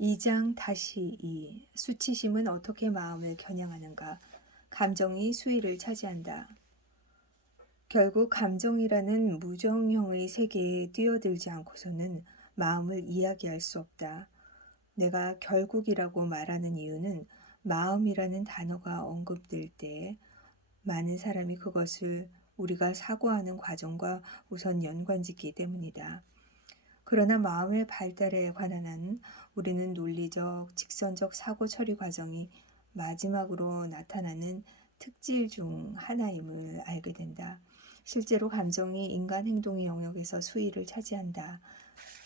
2장 다시 2. 수치심은 어떻게 마음을 겨냥하는가? 감정이 수위를 차지한다. 결국 감정이라는 무정형의 세계에 뛰어들지 않고서는 마음을 이야기할 수 없다. 내가 결국이라고 말하는 이유는 마음이라는 단어가 언급될 때 많은 사람이 그것을 우리가 사고하는 과정과 우선 연관짓기 때문이다. 그러나 마음의 발달에 관한 한 우리는 논리적, 직선적 사고 처리 과정이 마지막으로 나타나는 특질 중 하나임을 알게 된다. 실제로 감정이 인간 행동의 영역에서 수위를 차지한다.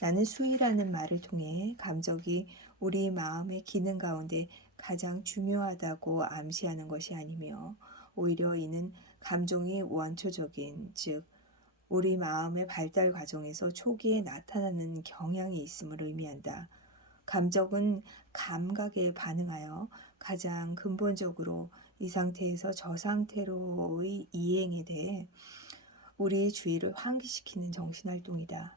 나는 수위라는 말을 통해 감정이 우리 마음의 기능 가운데 가장 중요하다고 암시하는 것이 아니며 오히려 이는 감정이 원초적인, 즉 우리 마음의 발달 과정에서 초기에 나타나는 경향이 있음을 의미한다. 감정은 감각에 반응하여 가장 근본적으로 이 상태에서 저 상태로의 이행에 대해 우리의 주의를 환기시키는 정신활동이다.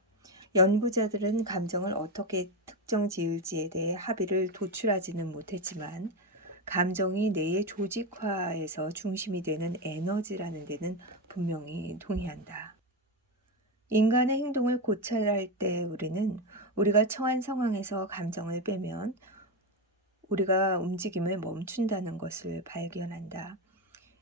연구자들은 감정을 어떻게 특정 지을지에 대해 합의를 도출하지는 못했지만 감정이 뇌의 조직화에서 중심이 되는 에너지라는 데는 분명히 동의한다. 인간의 행동을 고찰할 때 우리가 처한 상황에서 감정을 빼면 우리가 움직임을 멈춘다는 것을 발견한다.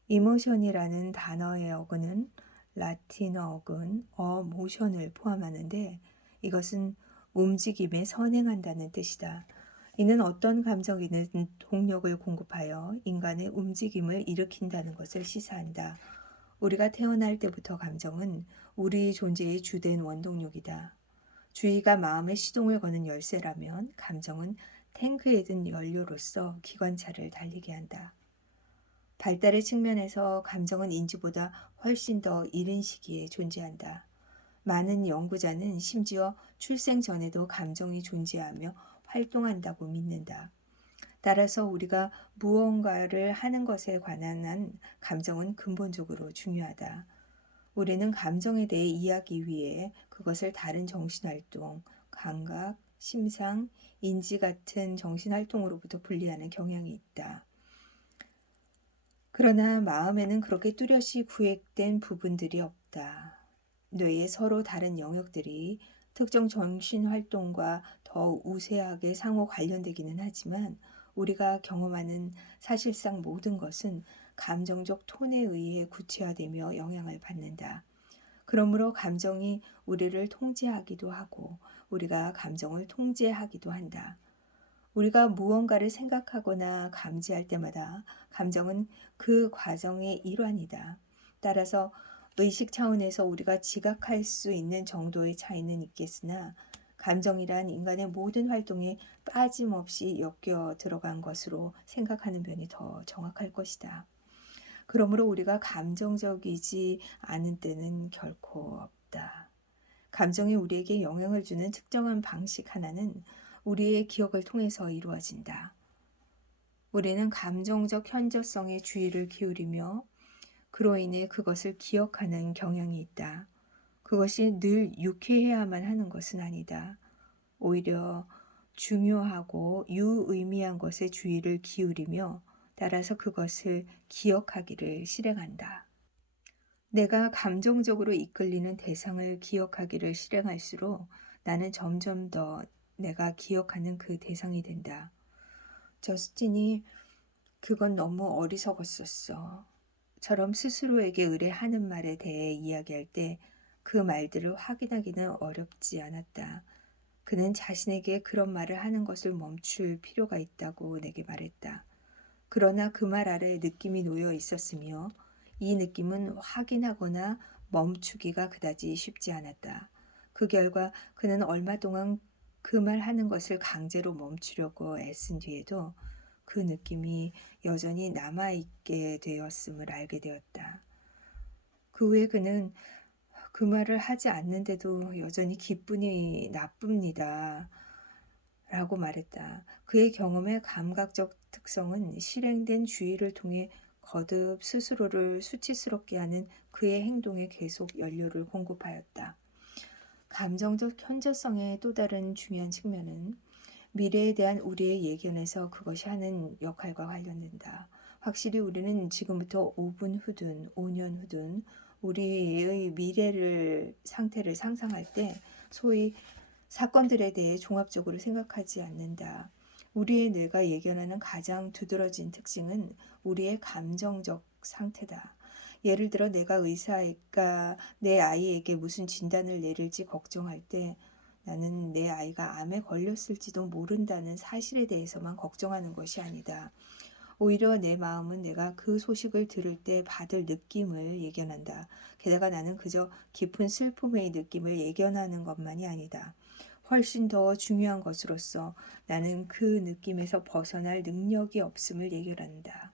이모션이라는 단어의 어근은 라틴어 어근 어모션을 포함하는데 이것은 움직임에 선행한다는 뜻이다. 이는 어떤 감정이든 동력을 공급하여 인간의 움직임을 일으킨다는 것을 시사한다. 우리가 태어날 때부터 감정은 우리 존재의 주된 원동력이다. 주의가 마음의 시동을 거는 열쇠라면 감정은 탱크에 든 연료로서 기관차를 달리게 한다. 발달의 측면에서 감정은 인지보다 훨씬 더 이른 시기에 존재한다. 많은 연구자는 심지어 출생 전에도 감정이 존재하며 활동한다고 믿는다. 따라서 우리가 무언가를 하는 것에 관한 한 감정은 근본적으로 중요하다. 우리는 감정에 대해 이해하기 위해 그것을 다른 정신활동, 감각, 심상, 인지 같은 정신활동으로부터 분리하는 경향이 있다. 그러나 마음에는 그렇게 뚜렷이 구획된 부분들이 없다. 뇌의 서로 다른 영역들이 특정 정신활동과 더 우세하게 상호 관련되기는 하지만 우리가 경험하는 사실상 모든 것은 감정적 톤에 의해 구체화되며 영향을 받는다. 그러므로 감정이 우리를 통제하기도 하고 우리가 감정을 통제하기도 한다. 우리가 무언가를 생각하거나 감지할 때마다 감정은 그 과정의 일환이다. 따라서 의식 차원에서 우리가 지각할 수 있는 정도의 차이는 있겠으나 감정이란 인간의 모든 활동에 빠짐없이 엮여 들어간 것으로 생각하는 면이 더 정확할 것이다. 그러므로 우리가 감정적이지 않은 때는 결코 없다. 감정이 우리에게 영향을 주는 특정한 방식 하나는 우리의 기억을 통해서 이루어진다. 우리는 감정적 현저성에 주의를 기울이며 그로 인해 그것을 기억하는 경향이 있다. 그것이 늘 유쾌해야만 하는 것은 아니다. 오히려 중요하고 유의미한 것에 주의를 기울이며 따라서 그것을 기억하기를 실행한다. 내가 감정적으로 이끌리는 대상을 기억하기를 실행할수록 나는 점점 더 내가 기억하는 그 대상이 된다. 저스틴이 그건 너무 어리석었었어. 처럼 스스로에게 의뢰하는 말에 대해 이야기할 때 그 말들을 확인하기는 어렵지 않았다. 그는 자신에게 그런 말을 하는 것을 멈출 필요가 있다고 내게 말했다. 그러나 그 말 아래 느낌이 놓여 있었으며 이 느낌은 확인하거나 멈추기가 그다지 쉽지 않았다. 그 결과 그는 얼마 동안 그 말 하는 것을 강제로 멈추려고 애쓴 뒤에도 그 느낌이 여전히 남아있게 되었음을 알게 되었다. 그 후에 그는 그 말을 하지 않는데도 여전히 기분이 나쁩니다. 라고 말했다. 그의 경험의 감각적 특성은 실행된 주의를 통해 거듭 스스로를 수치스럽게 하는 그의 행동에 계속 연료를 공급하였다. 감정적 현저성의 또 다른 중요한 측면은 미래에 대한 우리의 예견에서 그것이 하는 역할과 관련된다. 확실히 우리는 지금부터 5분 후든 5년 후든 우리의 상태를 상상할 때 소위 사건들에 대해 종합적으로 생각하지 않는다. 우리의 뇌가 예견하는 가장 두드러진 특징은 우리의 감정적 상태다. 예를 들어 내가 의사가 내 아이에게 무슨 진단을 내릴지 걱정할 때 나는 내 아이가 암에 걸렸을지도 모른다는 사실에 대해서만 걱정하는 것이 아니다. 오히려 내 마음은 내가 그 소식을 들을 때 받을 느낌을 예견한다. 게다가 나는 그저 깊은 슬픔의 느낌을 예견하는 것만이 아니다. 훨씬 더 중요한 것으로서 나는 그 느낌에서 벗어날 능력이 없음을 예견한다.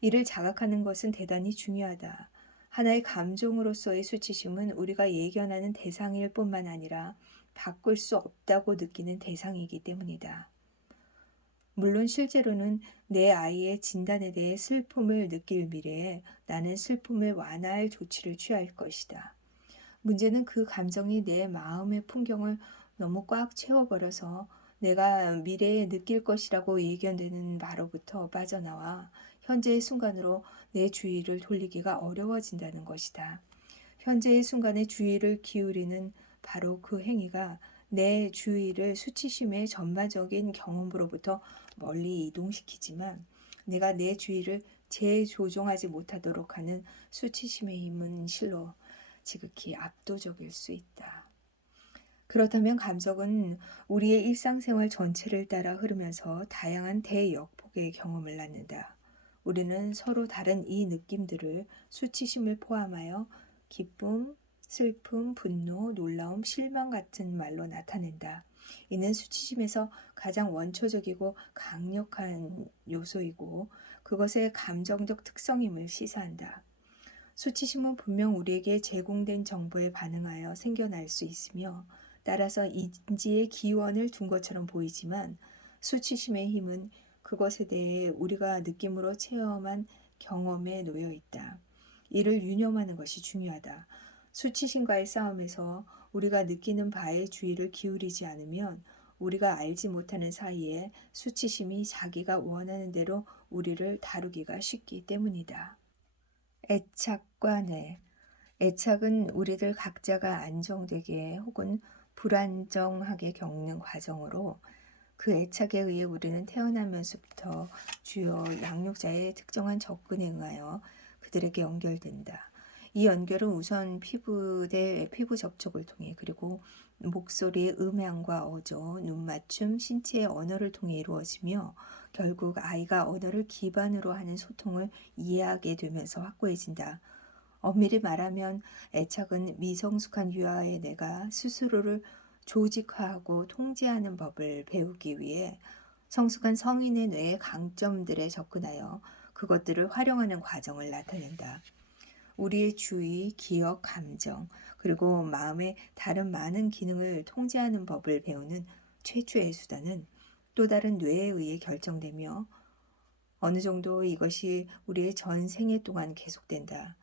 이를 자각하는 것은 대단히 중요하다. 하나의 감정으로서의 수치심은 우리가 예견하는 대상일 뿐만 아니라 바꿀 수 없다고 느끼는 대상이기 때문이다. 물론 실제로는 내 아이의 진단에 대해 슬픔을 느낄 미래에 나는 슬픔을 완화할 조치를 취할 것이다. 문제는 그 감정이 내 마음의 풍경을 너무 꽉 채워버려서 내가 미래에 느낄 것이라고 예견되는 바로부터 빠져나와 현재의 순간으로 내 주의를 돌리기가 어려워진다는 것이다. 현재의 순간에 주의를 기울이는 바로 그 행위가 내 주의를 수치심의 전반적인 경험으로부터 멀리 이동시키지만 내가 내 주의를 재조종하지 못하도록 하는 수치심의 힘은 실로 지극히 압도적일 수 있다. 그렇다면 감정은 우리의 일상생활 전체를 따라 흐르면서 다양한 대역폭의 경험을 낳는다. 우리는 서로 다른 이 느낌들을 수치심을 포함하여 기쁨, 슬픔, 분노, 놀라움, 실망 같은 말로 나타낸다. 이는 수치심에서 가장 원초적이고 강력한 요소이고 그것의 감정적 특성임을 시사한다. 수치심은 분명 우리에게 제공된 정보에 반응하여 생겨날 수 있으며 따라서 인지의 기원을 둔 것처럼 보이지만 수치심의 힘은 그것에 대해 우리가 느낌으로 체험한 경험에 놓여 있다. 이를 유념하는 것이 중요하다. 수치심과의 싸움에서 우리가 느끼는 바에 주의를 기울이지 않으면 우리가 알지 못하는 사이에 수치심이 자기가 원하는 대로 우리를 다루기가 쉽기 때문이다. 애착과 뇌. 애착은 우리들 각자가 안정되게 혹은 불안정하게 겪는 과정으로 그 애착에 의해 우리는 태어나면서부터 주요 양육자의 특정한 접근에 의하여 그들에게 연결된다. 이 연결은 우선 피부 대 피부 접촉을 통해 그리고 목소리의 음향과 어조, 눈맞춤, 신체의 언어를 통해 이루어지며 결국 아이가 언어를 기반으로 하는 소통을 이해하게 되면서 확고해진다. 엄밀히 말하면 애착은 미성숙한 유아의 뇌가 스스로를 조직화하고 통제하는 법을 배우기 위해 성숙한 성인의 뇌의 강점들에 접근하여 그것들을 활용하는 과정을 나타낸다. 우리의 주의, 기억, 감정, 그리고 마음의 다른 많은 기능을 통제하는 법을 배우는 최초의 수단은 또 다른 뇌에 의해 결정되며 어느 정도 이것이 우리의 전 생애 동안 계속된다.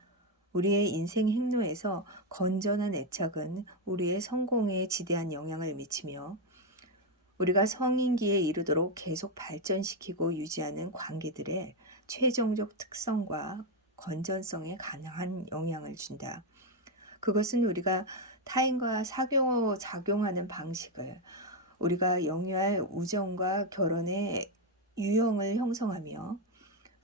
우리의 인생 행로에서 건전한 애착은 우리의 성공에 지대한 영향을 미치며 우리가 성인기에 이르도록 계속 발전시키고 유지하는 관계들의 최종적 특성과 건전성에 가능한 영향을 준다. 그것은 우리가 타인과 작용하는 방식을 우리가 영유할 우정과 결혼의 유형을 형성하며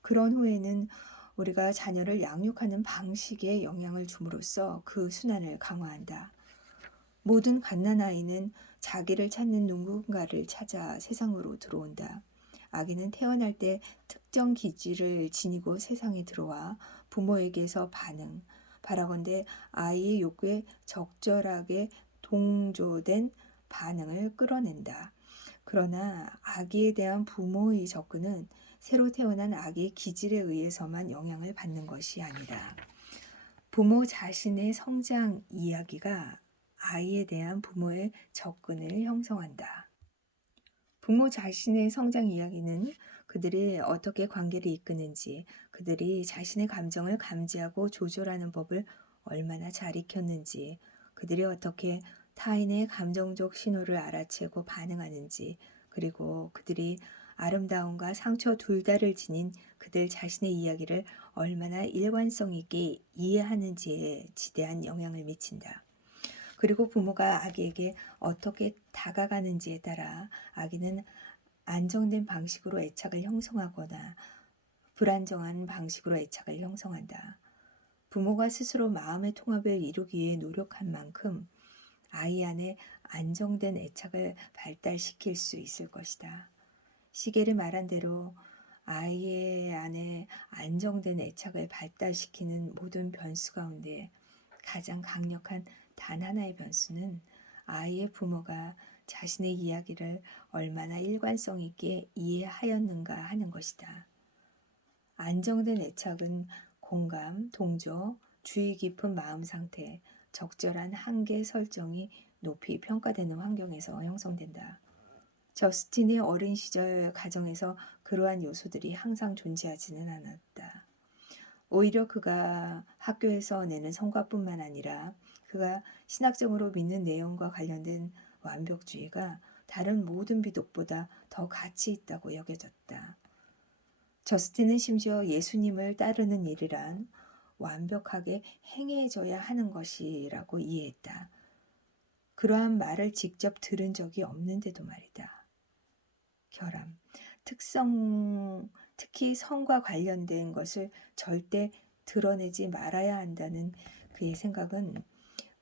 그런 후에는 우리가 자녀를 양육하는 방식에 영향을 줌으로써 그 순환을 강화한다. 모든 갓난아이는 자기를 찾는 누군가를 찾아 세상으로 들어온다. 아기는 태어날 때 특정 기질을 지니고 세상에 들어와 부모에게서 바라건대 아이의 욕구에 적절하게 동조된 반응을 끌어낸다. 그러나 아기에 대한 부모의 접근은 새로 태어난 아기의 기질에 의해서만 영향을 받는 것이 아니라 부모 자신의 성장 이야기가 아이에 대한 부모의 접근을 형성한다. 부모 자신의 성장 이야기는 그들이 어떻게 관계를 이끄는지, 그들이 자신의 감정을 감지하고 조절하는 법을 얼마나 잘 익혔는지, 그들이 어떻게 타인의 감정적 신호를 알아채고 반응하는지, 그리고 그들이 아름다움과 상처 둘 다를 지닌 그들 자신의 이야기를 얼마나 일관성 있게 이해하는지에 지대한 영향을 미친다. 그리고 부모가 아기에게 어떻게 다가가는지에 따라 아기는 안정된 방식으로 애착을 형성하거나 불안정한 방식으로 애착을 형성한다. 부모가 스스로 마음의 통합을 이루기 위해 노력한 만큼 아이 안에 안정된 애착을 발달시킬 수 있을 것이다. 시겔이 말한 대로 아이의 안에 안정된 애착을 발달시키는 모든 변수 가운데 가장 강력한 단 하나의 변수는 아이의 부모가 자신의 이야기를 얼마나 일관성 있게 이해하였는가 하는 것이다. 안정된 애착은 공감, 동조, 주의 깊은 마음 상태, 적절한 한계 설정이 높이 평가되는 환경에서 형성된다. 저스틴의 어린 시절 가정에서 그러한 요소들이 항상 존재하지는 않았다. 오히려 그가 학교에서 내는 성과뿐만 아니라 그가 신학적으로 믿는 내용과 관련된 완벽주의가 다른 모든 비독보다 더 가치 있다고 여겨졌다. 저스틴은 심지어 예수님을 따르는 일이란 완벽하게 행해져야 하는 것이라고 이해했다. 그러한 말을 직접 들은 적이 없는데도 말이다. 결함, 특히 성과 관련된 것을 절대 드러내지 말아야 한다는 그의 생각은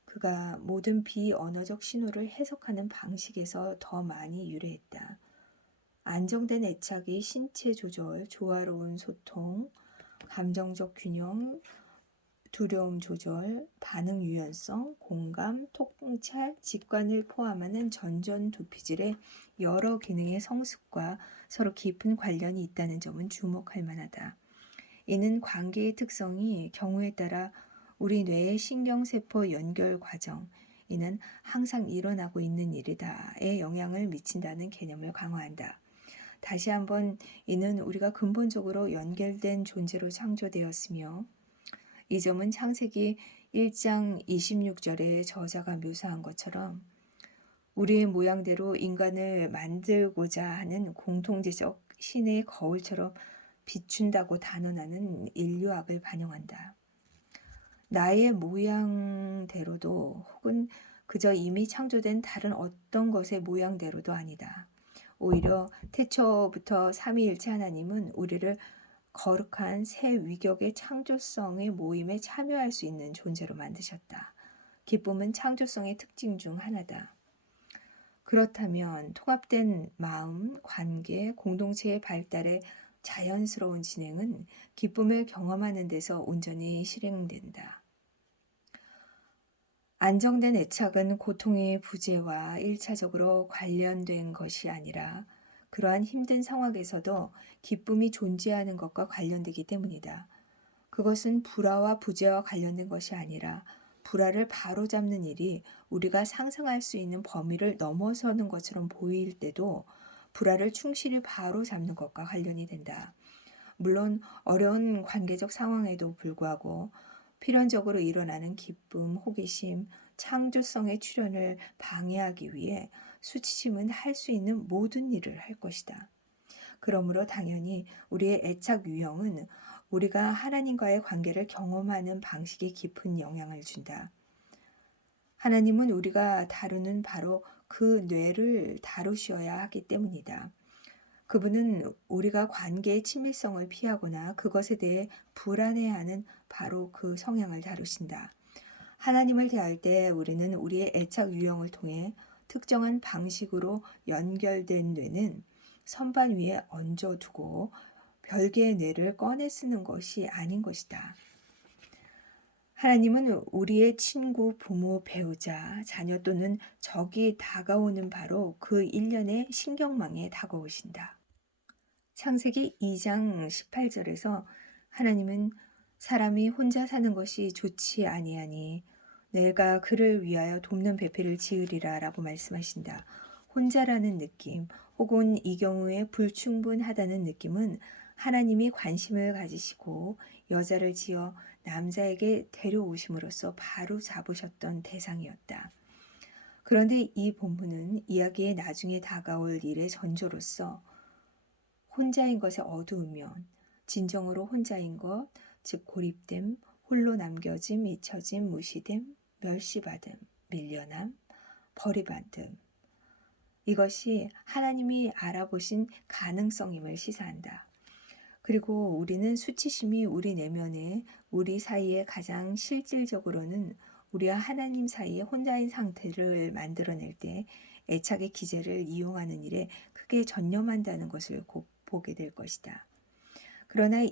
그가 모든 비언어적 신호를 해석하는 방식에서 더 많이 유래했다. 안정된 애착이 신체 조절, 조화로운 소통, 감정적 균형, 두려움 조절, 반응 유연성, 공감, 통찰, 직관을 포함하는 전전두피질의 여러 기능의 성숙과 서로 깊은 관련이 있다는 점은 주목할 만하다. 이는 관계의 특성이 경우에 따라 우리 뇌의 신경세포 연결 과정, 이는 항상 일어나고 있는 일이다에 영향을 미친다는 개념을 강화한다. 다시 한번 이는 우리가 근본적으로 연결된 존재로 창조되었으며 이 점은 창세기 1장 26절의 저자가 묘사한 것처럼 우리의 모양대로 인간을 만들고자 하는 공통제적 신의 거울처럼 비춘다고 단언하는 인류학을 반영한다. 나의 모양대로도 혹은 그저 이미 창조된 다른 어떤 것의 모양대로도 아니다. 오히려 태초부터 삼위일체 하나님은 우리를 거룩한 새 위격의 창조성의 모임에 참여할 수 있는 존재로 만드셨다. 기쁨은 창조성의 특징 중 하나다. 그렇다면 통합된 마음, 관계, 공동체의 발달의 자연스러운 진행은 기쁨을 경험하는 데서 온전히 실행된다. 안정된 애착은 고통의 부재와 1차적으로 관련된 것이 아니라 그러한 힘든 상황에서도 기쁨이 존재하는 것과 관련되기 때문이다. 그것은 불화와 부재와 관련된 것이 아니라 불화를 바로잡는 일이 우리가 상상할 수 있는 범위를 넘어서는 것처럼 보일 때도 불화를 충실히 바로잡는 것과 관련이 된다. 물론 어려운 관계적 상황에도 불구하고 필연적으로 일어나는 기쁨, 호기심, 창조성의 출현을 방해하기 위해 수치심은 할 수 있는 모든 일을 할 것이다. 그러므로 당연히 우리의 애착 유형은 우리가 하나님과의 관계를 경험하는 방식에 깊은 영향을 준다. 하나님은 우리가 다루는 바로 그 뇌를 다루셔야 하기 때문이다. 그분은 우리가 관계의 친밀성을 피하거나 그것에 대해 불안해하는 바로 그 성향을 다루신다. 하나님을 대할 때 우리는 우리의 애착 유형을 통해 특정한 방식으로 연결된 뇌는 선반 위에 얹어두고 별개의 뇌를 꺼내 쓰는 것이 아닌 것이다. 하나님은 우리의 친구, 부모, 배우자, 자녀 또는 적이 다가오는 바로 그 일련의 신경망에 다가오신다. 창세기 2장 18절에서 하나님은 사람이 혼자 사는 것이 좋지 아니하니 내가 그를 위하여 돕는 배필을 지으리라 라고 말씀하신다. 혼자라는 느낌 혹은 이 경우에 불충분하다는 느낌은 하나님이 관심을 가지시고 여자를 지어 남자에게 데려오심으로써 바로 잡으셨던 대상이었다. 그런데 이 본문은 이야기의 나중에 다가올 일의 전조로서 혼자인 것에 어두우면 진정으로 혼자인 것, 즉 고립됨, 홀로 남겨짐, 잊혀짐, 무시됨, 멸시받음, 밀려남, 버림받음. 이것이 하나님이 알아보신 가능성임을 시사한다. 그리고 우리는 수치심이 우리 내면에 우리 사이에 가장 실질적으로는 우리와 하나님 사이에 혼자인 상태를 만들어낼 때 애착의 기제를 이용하는 일에 크게 전념한다는 것을 곧 보게 될 것이다. 그러나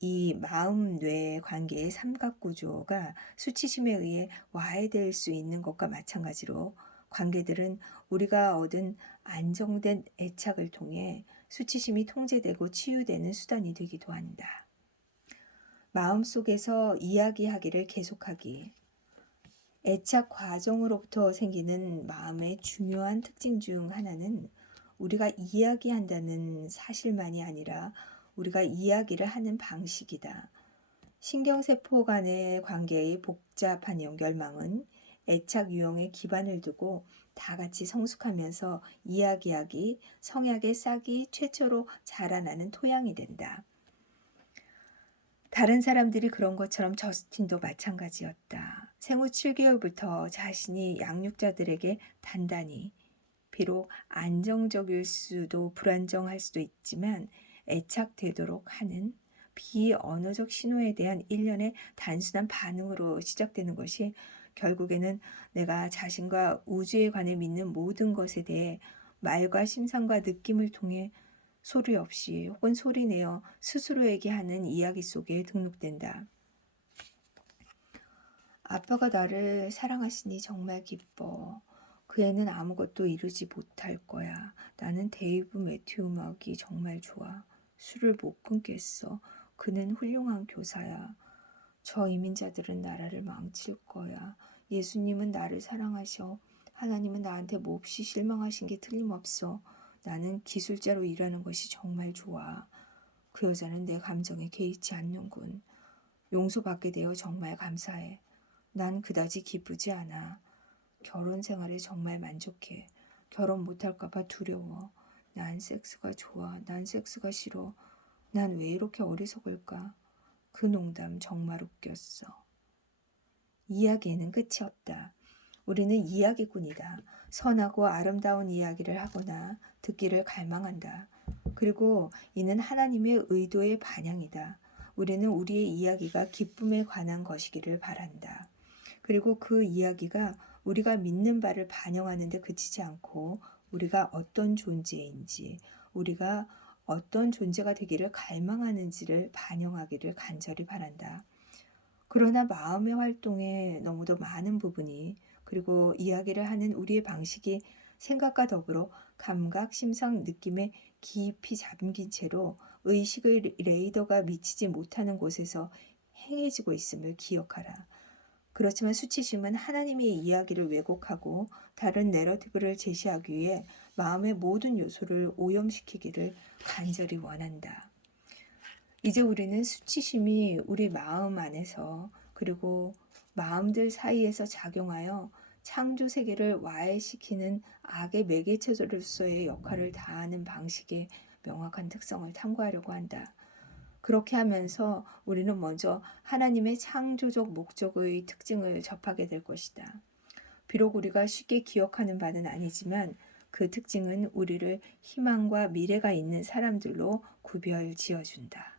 이 마음-뇌 관계의 삼각구조가 수치심에 의해 와해될 수 있는 것과 마찬가지로 관계들은 우리가 얻은 안정된 애착을 통해 수치심이 통제되고 치유되는 수단이 되기도 한다. 마음속에서 이야기하기를 계속하기. 애착 과정으로부터 생기는 마음의 중요한 특징 중 하나는 우리가 이야기한다는 사실만이 아니라 우리가 이야기를 하는 방식이다. 신경세포 간의 관계의 복잡한 연결망은 애착 유형에 기반을 두고 다 같이 성숙하면서 이야기하기, 성약의 싹이 최초로 자라나는 토양이 된다. 다른 사람들이 그런 것처럼 저스틴도 마찬가지였다. 생후 7개월부터 자신이 양육자들에게 단단히, 비록 안정적일 수도 불안정할 수도 있지만 애착되도록 하는 비언어적 신호에 대한 일련의 단순한 반응으로 시작되는 것이 결국에는 내가 자신과 우주에 관해 믿는 모든 것에 대해 말과 심상과 느낌을 통해 소리 없이 혹은 소리내어 스스로에게 하는 이야기 속에 등록된다. 아빠가 나를 사랑하시니 정말 기뻐. 그 애는 아무것도 이루지 못할 거야. 나는 데이브 매튜 음악이 정말 좋아. 술을 못 끊겠어. 그는 훌륭한 교사야. 저 이민자들은 나라를 망칠 거야. 예수님은 나를 사랑하셔. 하나님은 나한테 몹시 실망하신 게 틀림없어. 나는 기술자로 일하는 것이 정말 좋아. 그 여자는 내 감정에 개의치 않는군. 용서받게 되어 정말 감사해. 난 그다지 기쁘지 않아. 결혼 생활에 정말 만족해. 결혼 못할까봐 두려워. 난 섹스가 좋아. 난 섹스가 싫어. 난 왜 이렇게 어리석을까? 그 농담 정말 웃겼어. 이야기에는 끝이 없다. 우리는 이야기꾼이다. 선하고 아름다운 이야기를 하거나 듣기를 갈망한다. 그리고 이는 하나님의 의도의 반영이다. 우리는 우리의 이야기가 기쁨에 관한 것이기를 바란다. 그리고 그 이야기가 우리가 믿는 바를 반영하는 데 그치지 않고 우리가 어떤 존재인지, 우리가 어떤 존재가 되기를 갈망하는지를 반영하기를 간절히 바란다. 그러나 마음의 활동에 너무도 많은 부분이 그리고 이야기를 하는 우리의 방식이 생각과 더불어 감각, 심상, 느낌에 깊이 잠긴 채로 의식의 레이더가 미치지 못하는 곳에서 행해지고 있음을 기억하라. 그렇지만 수치심은 하나님의 이야기를 왜곡하고 다른 내러티브를 제시하기 위해 마음의 모든 요소를 오염시키기를 간절히 원한다. 이제 우리는 수치심이 우리 마음 안에서 그리고 마음들 사이에서 작용하여 창조 세계를 와해시키는 악의 매개체로서의 역할을 다하는 방식의 명확한 특성을 탐구하려고 한다. 그렇게 하면서 우리는 먼저 하나님의 창조적 목적의 특징을 접하게 될 것이다. 비록 우리가 쉽게 기억하는 바는 아니지만 그 특징은 우리를 희망과 미래가 있는 사람들로 구별 지어준다.